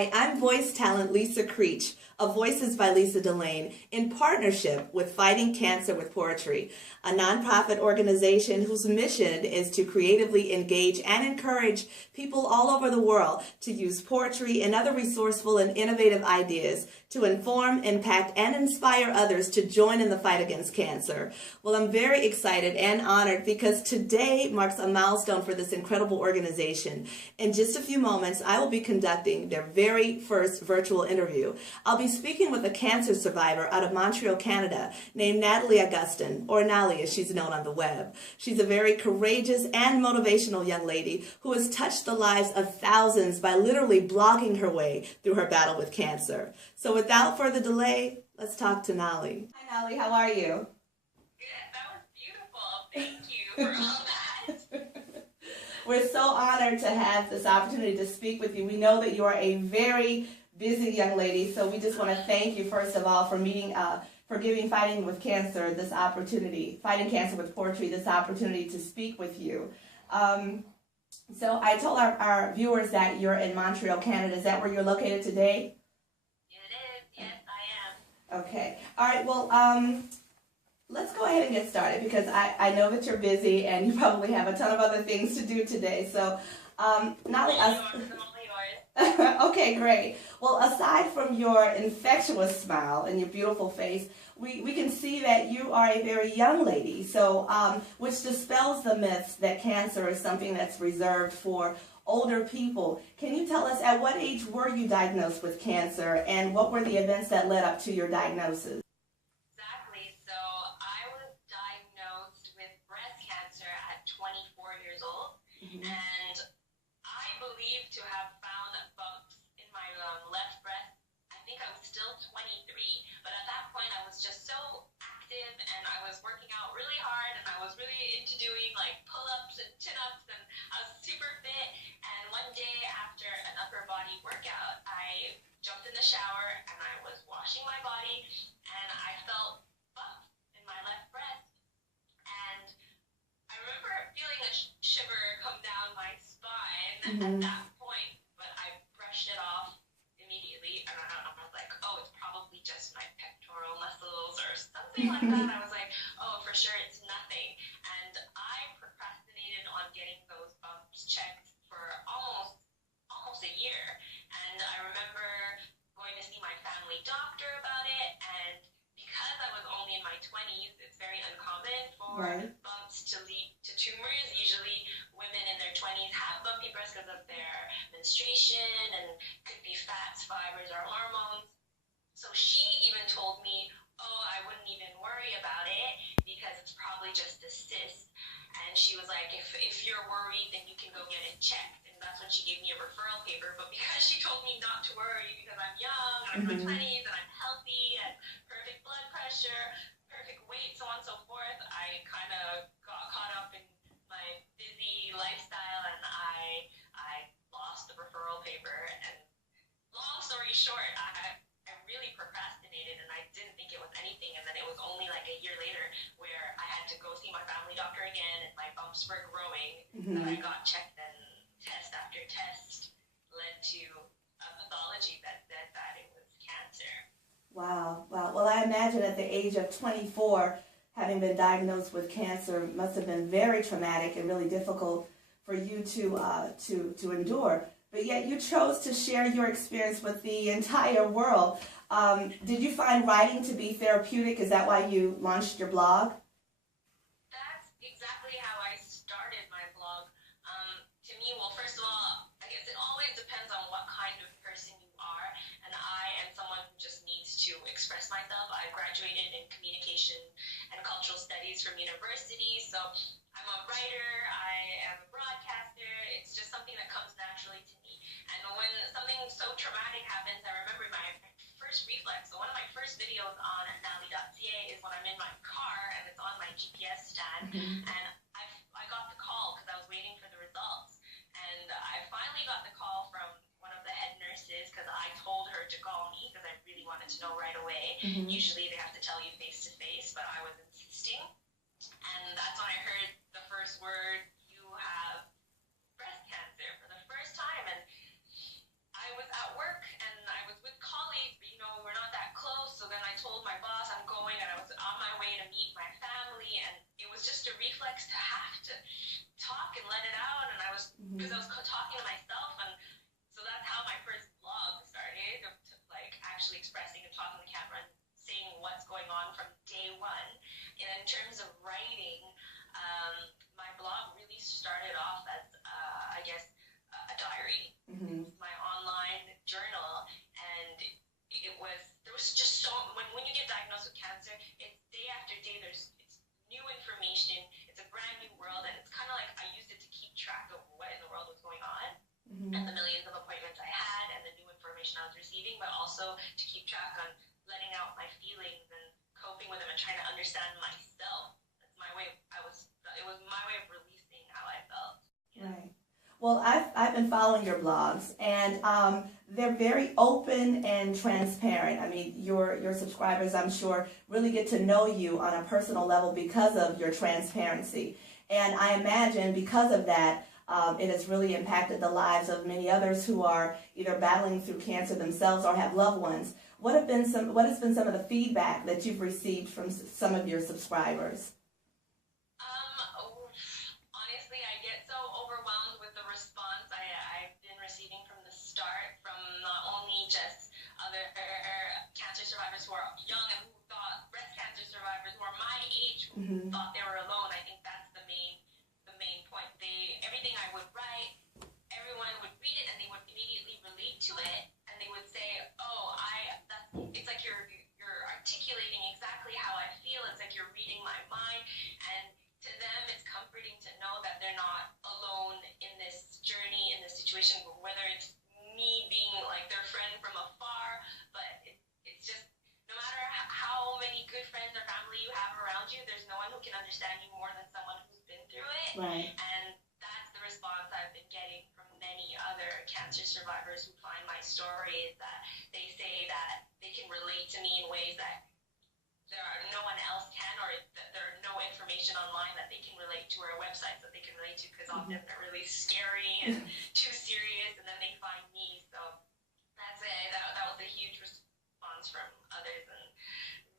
Hi, I'm voice talent Lisa Creech of Voices by Lisa Delaine in partnership with Fighting Cancer with Poetry, a nonprofit organization whose mission is to creatively engage and encourage people all over the world to use poetry and other resourceful and innovative ideas to inform, impact, and inspire others to join in the fight against cancer. Well, I'm very excited and honored because today marks a milestone for this incredible organization. In just a few moments, I will be conducting their very first virtual interview. I'll be speaking with a cancer survivor out of Montreal, Canada, named Nalie Agustin, or Nalie as she's known on the web. She's a very courageous and motivational young lady who has touched the lives of thousands by literally blogging her way through her battle with cancer. So without further delay, let's talk to Nalie. Hi Nalie, how are you? Good, that was beautiful. Thank you for all that. We're so honored to have this opportunity to speak with you. We know that you are a very busy young lady, so we just want to thank you first of all for giving Fighting with Cancer this opportunity, Fighting Cancer with Poetry, this opportunity to speak with you. So I told our viewers that you're in Montreal, Canada. Is that where you're located today? It is, yes, I am. Okay. All right, well, let's go ahead and get started because I know that you're busy and you probably have a ton of other things to do today. So, Nalie, okay, great. Well, aside from your infectious smile and your beautiful face, we can see that you are a very young lady, so which dispels the myths that cancer is something that's reserved for older people. Can you tell us at what age were you diagnosed with cancer and what were the events that led up to your diagnosis? Exactly. So I was diagnosed with breast cancer at 24 years old, and I believe to have found bumps in my left breast. I think I was still 23, but at that point I was just so active and I was working out really hard and I was really into doing like pull-ups and chin-ups and I was super fit. And one day after an upper body workout, I jumped in the shower and I was washing my body and I felt bumps in my left breast. And I remember feeling a shiver come down my spine at that point, but I brushed it off immediately and I was like, oh, it's probably just my pectoral muscles or something like that. I was like, oh, for sure it's nothing. And I procrastinated on getting those bumps checked for almost a year. And I remember going to see my family doctor about it, and because I was only in my 20s, it's very uncommon for bumps to lead to tumors. Usually women in their 20s have bumpy breasts because of their menstruation and could be fats, fibers, or hormones. So she even told me, oh, I wouldn't even worry about it because it's probably just a cyst. And she was like, if you're worried, then you can go get it checked. And that's when she gave me a referral paper. But because she told me not to worry because I'm young, and I'm in my 20s, and I'm healthy, and perfect blood pressure, perfect weight, so on and so forth, I kind of got caught up in my busy lifestyle, and I lost the referral paper. And long story short, I really procrastinated and I didn't think it was anything, and then it was only like a year later where I had to go see my family doctor again and my bumps were growing that I got checked, and test after test led to a pathology that said that it was cancer. Wow. Well, I imagine at the age of 24, having been diagnosed with cancer must have been very traumatic and really difficult for you to endure. But yet you chose to share your experience with the entire world. Did you find writing to be therapeutic? Is that why you launched your blog? That's exactly how I started my blog. To me, well, first of all, I guess it always depends on what kind of person you are. And I am someone who just needs to express myself. I graduated in communication and cultural studies from university. So I'm a writer, I am a broadcaster. It's just something that comes naturally to me. And when something so traumatic happens, I remember my first reflex. So one of my first videos on Nalie.ca is when I'm in my car and it's on my GPS stand. And I got the call because I was waiting for the results. And I finally got the call from one of the head nurses because I told her to call me because I really wanted to know right away. Usually they have to tell you face to face, but I was insisting. And that's when I heard the first word, you have breast cancer, for the first time. And I was at work on my way to meet my family, and it was just a reflex to have to talk and let it out. And I was, because I was talking to myself, and so that's how my first blog started, to like actually expressing and talking to the camera and saying what's going on from day one. And in terms of writing, my blog really started off as, I guess, a diary, my online journal. And there was just so, when you get diagnosed with cancer, it's day after day, it's new information, it's a brand new world, and it's kind of like I used it to keep track of what in the world was going on, and the millions of appointments I had, and the new information I was receiving, but also to keep track on letting out my feelings and coping with them and trying to understand myself. That's my way. It was my way of releasing how I felt. Right. Well, I've been following your blogs, and they're very open and transparent. I mean, your subscribers, I'm sure, really get to know you on a personal level because of your transparency. And I imagine because of that, it has really impacted the lives of many others who are either battling through cancer themselves or have loved ones. What has been some of the feedback that you've received from some of your subscribers? Honestly, I get so overwhelmed with the response I've been receiving from the start, from not only just other cancer survivors who are young and who thought, breast cancer survivors who are my age, who thought they were alone. I think that's the main point. Everything I would write, everyone would read it and they would immediately relate to it, and they would say, "Oh, it's like you're articulating exactly how I feel. It's like you're reading my mind." And to them, it's comforting to know that they're not alone in this journey, in this situation, whether it's me being like their friend from afar, but it's just, no matter how many good friends or family you have around you, there's no one who can understand you more than someone who's been through it. Right. And that's the response I've been getting from many other cancer survivors who find my story, is that they say that they can relate to me in ways that no one else can, or that there are no information online that they can relate to, or websites that they can relate to, because often they're really scary and too serious, and then they find me. So that's it. That was a huge response from others, and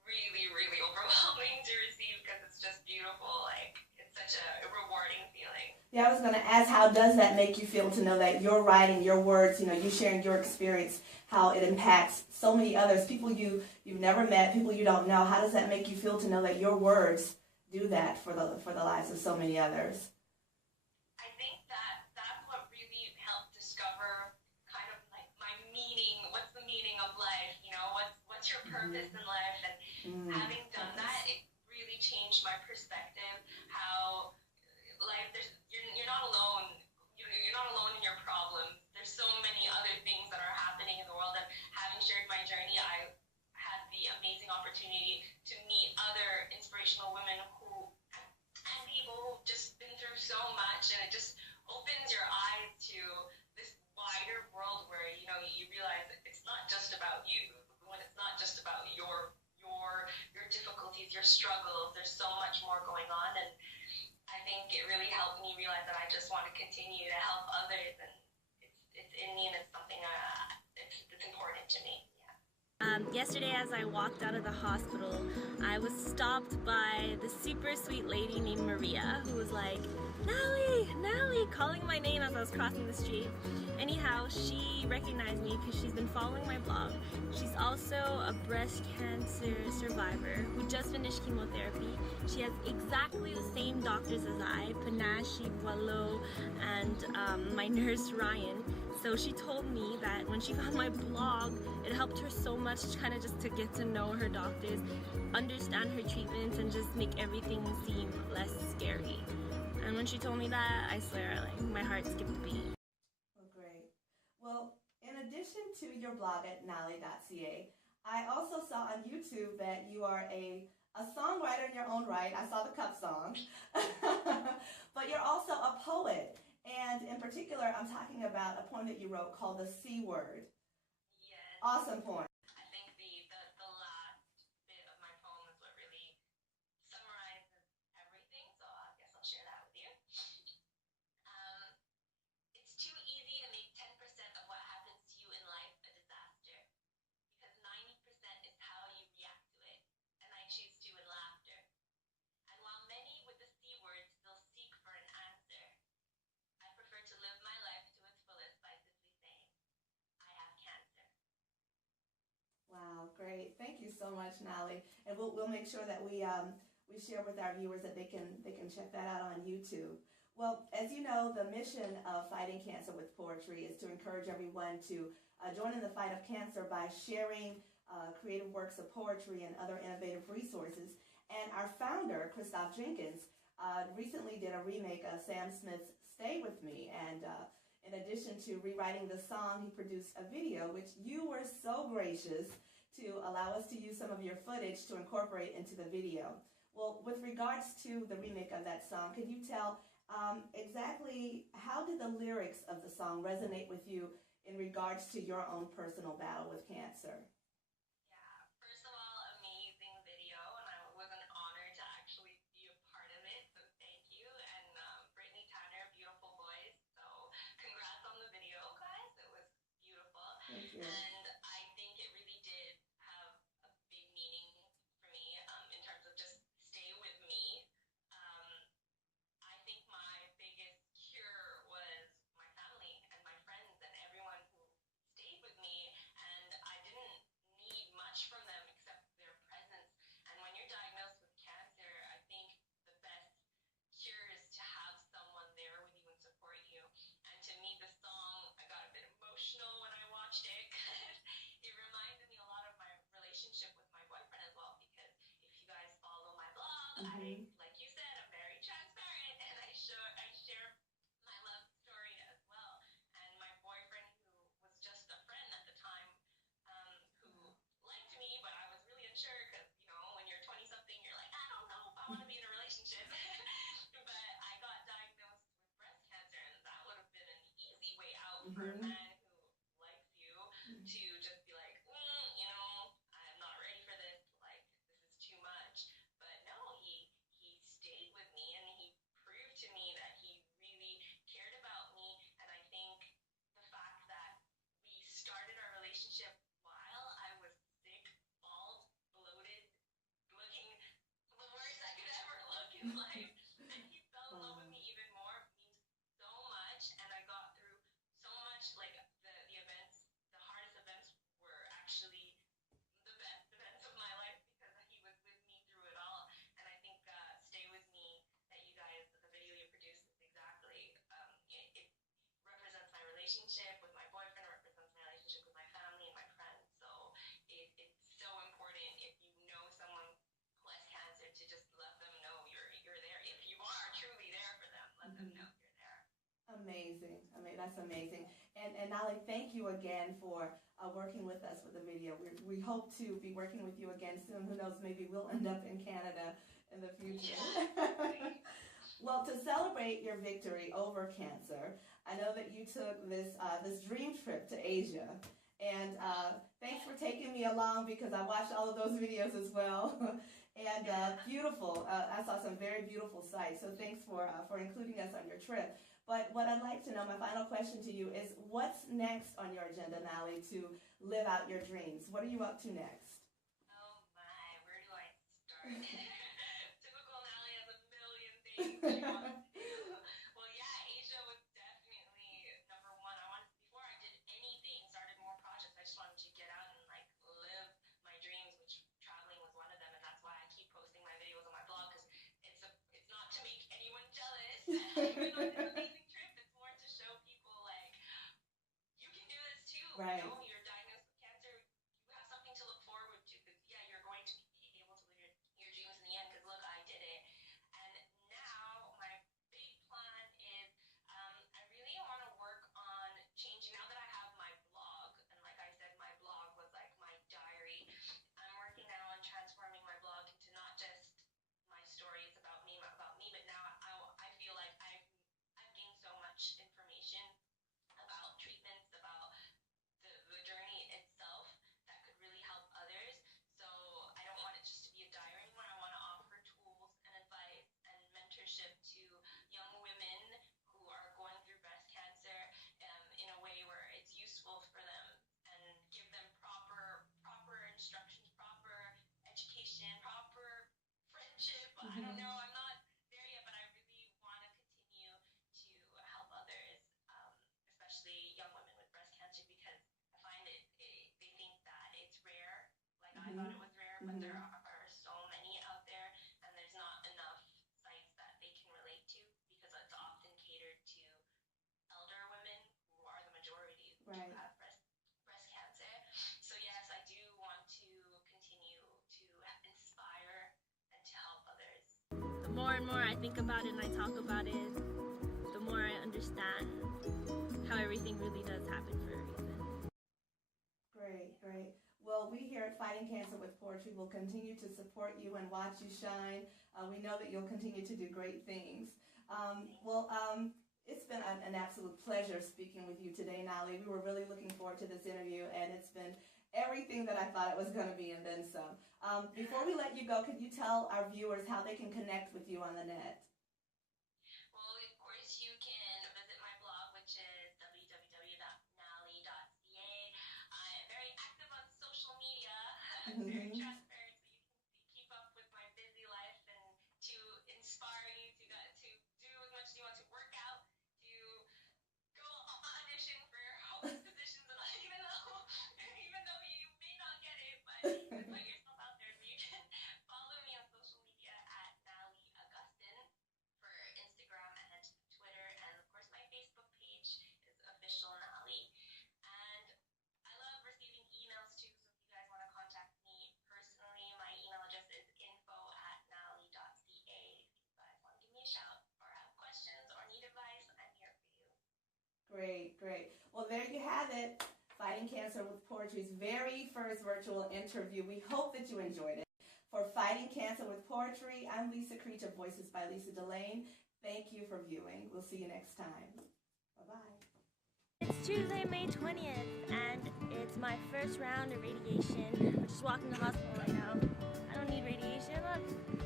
really, really overwhelming to receive, because it's just beautiful. Like, it's such a rewarding feeling. Yeah, I was going to ask, how does that make you feel to know that your writing, your words, you sharing your experience, how it impacts so many others, people you've never met, people you don't know? How does that make you feel to know that your words do that for the lives of so many others? I think that's what really helped discover kind of like my meaning. What's the meaning of life? What's your purpose in life? And having done that, it really changed my perspective. How life, you're not alone. You're not alone in your problems. There's so many other things that are happening in the world. And having shared my journey, I had the amazing opportunity to meet other inspirational women and people who've just been through so much, and it just opens your eyes to this wider world where you realize it's not just about you. When it's not just about your difficulties, your struggles, there's so much more going on. And I think it really helped me realize that I just want to continue to help others, and it's in me, and it's something it's important to me. Yesterday, as I walked out of the hospital, I was stopped by this super sweet lady named Maria, who was like, Nalie, calling my name as I was crossing the street. Anyhow, she recognized me because she's been following my blog. She's also a breast cancer survivor who just finished chemotherapy. She has exactly the same doctors as I, Panache, Boileau, and my nurse Ryan. So she told me that when she found my blog, it helped her so much kind of just to get to know her doctors, understand her treatments, and just make everything seem less scary. And when she told me that, I swear, like, my heart skipped a beat. Oh, great. Well, in addition to your blog at nalie.ca, I also saw on YouTube that you are a songwriter in your own right. I saw the Cup song. But you're also a poet. And in particular, I'm talking about a poem that you wrote called The C Word. Yes. Awesome poem. I think the last bit of my poem is what really summarizes everything, so I guess I'll share that with you. It's too easy to make 10% of what happens to you in life a disaster, because 90% is how you react to it, and I choose to in life. Great. Thank you so much, Nalie. And we'll make sure that we share with our viewers that they can check that out on YouTube. Well, as you know, the mission of Fighting Cancer with Poetry is to encourage everyone to join in the fight of cancer by sharing creative works of poetry and other innovative resources. And our founder, Christoph Jenkins, recently did a remake of Sam Smith's Stay With Me. And in addition to rewriting the song, he produced a video, which you were so gracious to allow us to use some of your footage to incorporate into the video. Well, with regards to the remake of that song, could you tell exactly how did the lyrics of the song resonate with you in regards to your own personal battle with cancer? Yeah, first of all, amazing video, and it was an honor to actually be a part of it, so thank you. And Brittany Tanner, beautiful voice, so congrats on the video, guys. It was beautiful. Thank you. And I think it really did have a big meaning for me in terms of just stay with me. I think my biggest cure was my family and my friends and everyone who stayed with me, and I didn't need much from them except their presence. And when you're diagnosed with cancer, I think the best cure is to have someone there with you and support you. And to me, the song, I got a bit emotional when I watched it because it reminded me a lot of my relationship with my boyfriend as well, because if you guys follow my blog, like you said, I'm very transparent, and I share my love story as well. And my boyfriend, who was just a friend at the time, who liked me, but I was really unsure because, you know, when you're 20-something, you're like, I don't know if I want to be in a relationship. But I got diagnosed with breast cancer, and that would have been an easy way out for a man who likes you to just be like, you know, I'm not ready for this. Like, this is too much. But no, he stayed with me, and he proved to me that he really cared about me. And I think the fact that we started our relationship while I was sick, bald, bloated, looking the worst I could ever look in life, and he fell in love with me even more, means so much. And I got through so much. Like, the events, the hardest events were actually the best events of my life because he was with me through it all. And I think Stay With Me, that you guys, the video you produced, is exactly, it represents my relationship with my boyfriend, it represents my relationship with my family and my friends. So it's so important, if you know someone who has cancer, to just let them know you're there. If you are truly there for them, let them know you're there. Amazing. I mean, that's amazing. And Nalie, thank you again for working with us with the video. We hope to be working with you again soon. Who knows, maybe we'll end up in Canada in the future. Well, to celebrate your victory over cancer, I know that you took this dream trip to Asia. And thanks for taking me along, because I watched all of those videos as well. And beautiful. I saw some very beautiful sights. So thanks for including us on your trip. But what I'd like to know, my final question to you is, what's next on your agenda, Nalie, to live out your dreams? What are you up to next? Oh my, where do I start? Typical Nalie has a million things she wants to do. Well, yeah, Asia was definitely number one. Before I did anything, started more projects, I just wanted to get out and like live my dreams, which traveling was one of them, and that's why I keep posting my videos on my blog, because it's not to make anyone jealous. Even though it's an amazing trip, it's more to show people like, you can do this too. Right. You know, you're diagnosed with cancer, you have something to look forward to, because yeah, you're going to be able to live your dreams in the end, because look, I did it. And now my big plan is, I really want to work on changing, now that I have my blog, and like I said, my blog was like my diary. I'm working now on transforming my blog into not just my stories about me, but now I feel like I've gained so much information about treatments, about the but there are so many out there, and there's not enough sites that they can relate to because it's often catered to elder women who are the majority who Right. have breast cancer. So yes, I do want to continue to inspire and to help others. The more and more I think about it and I talk about it, the more I understand how everything really does happen for a reason. Great, great. Well, we here at Fighting Cancer with Poetry will continue to support you and watch you shine. We know that you'll continue to do great things. It's been an absolute pleasure speaking with you today, Nalie. We were really looking forward to this interview, and it's been everything that I thought it was going to be and then some. Before we let you go, could you tell our viewers how they can connect with you on the net? Well, of course, you can visit my blog, which is www.nalie.ca. I'm very active on social media, very transparent, so you can keep up with my busy life and to inspire you to do as much as you want, to work out, to go audition for host positions, and even though you may not get it, but you can put yourself out there. So you can follow me on social media at Nalie Agustin for Instagram and Twitter, and of course my Facebook page is Official Nalie. And I love receiving emails too, so if you guys want to contact me personally, my email address is info@nalie.ca. If you guys want to give me a shout or have questions or need advice, I'm here for you. Great, great. Well, there you have it. Fighting Cancer with Poetry's very first virtual interview. We hope that you enjoyed it. For Fighting Cancer with Poetry, I'm Lisa Creech of Voices by Lisa Delaine. Thank you for viewing. We'll see you next time. Bye-bye. It's Tuesday, May 20th, and it's my first round of radiation. I'm just walking to the hospital right now. I don't need radiation. Look,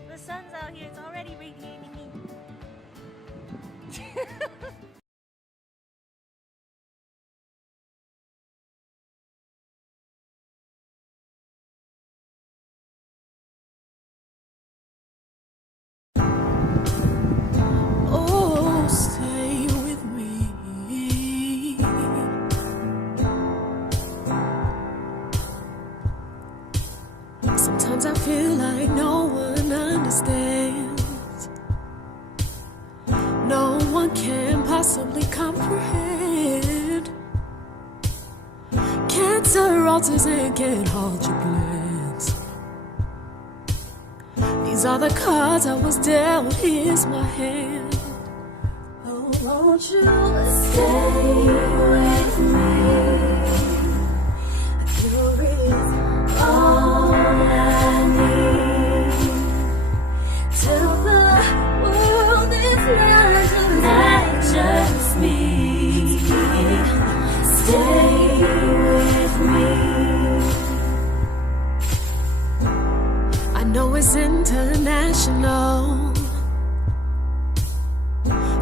the sun's out here. It's already radiating me. Oh, stay with me. Sometimes I feel like no one understands. No one can possibly comprehend. Cancer alters and can halt your plans. These are the cards I was dealt, here's my hand. Oh, won't you stay with me? You're all I need. Till the world is not just me. Stay with me. I know it's international,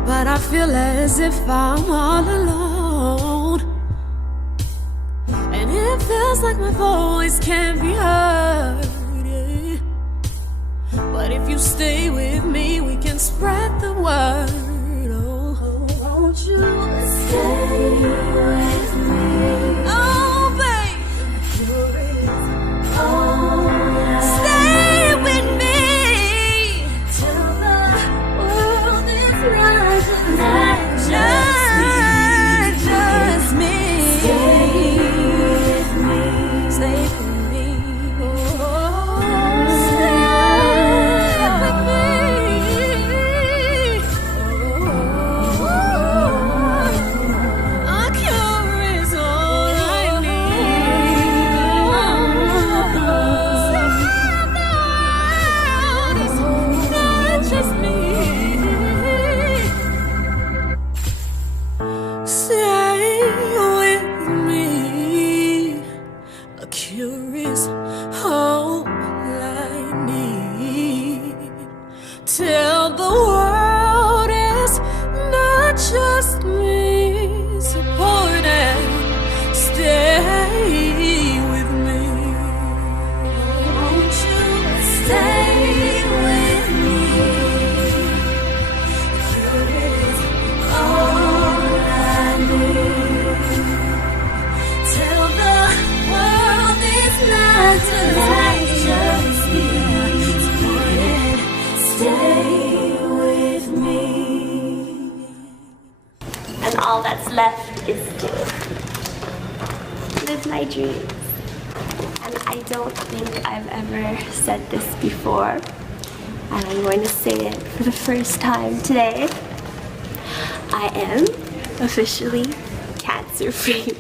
but I feel as if I'm all alone. And it feels like my voice can't be heard, yeah. But if you stay with me, we can spread the word. Oh, won't you stay with me? Oh, baby, stay with me till the world is rising. Not just me. Stay with me. Oh, stay with me. A cure is all I need. The world is not just me. Stay with me. A cure is all I need. Till the world is not just me. Support and stay with me. Won't you stay with me? A cure is all I need. Till the world is not just ever said this before, and I'm going to say it for the first time today. I am officially cancer-free.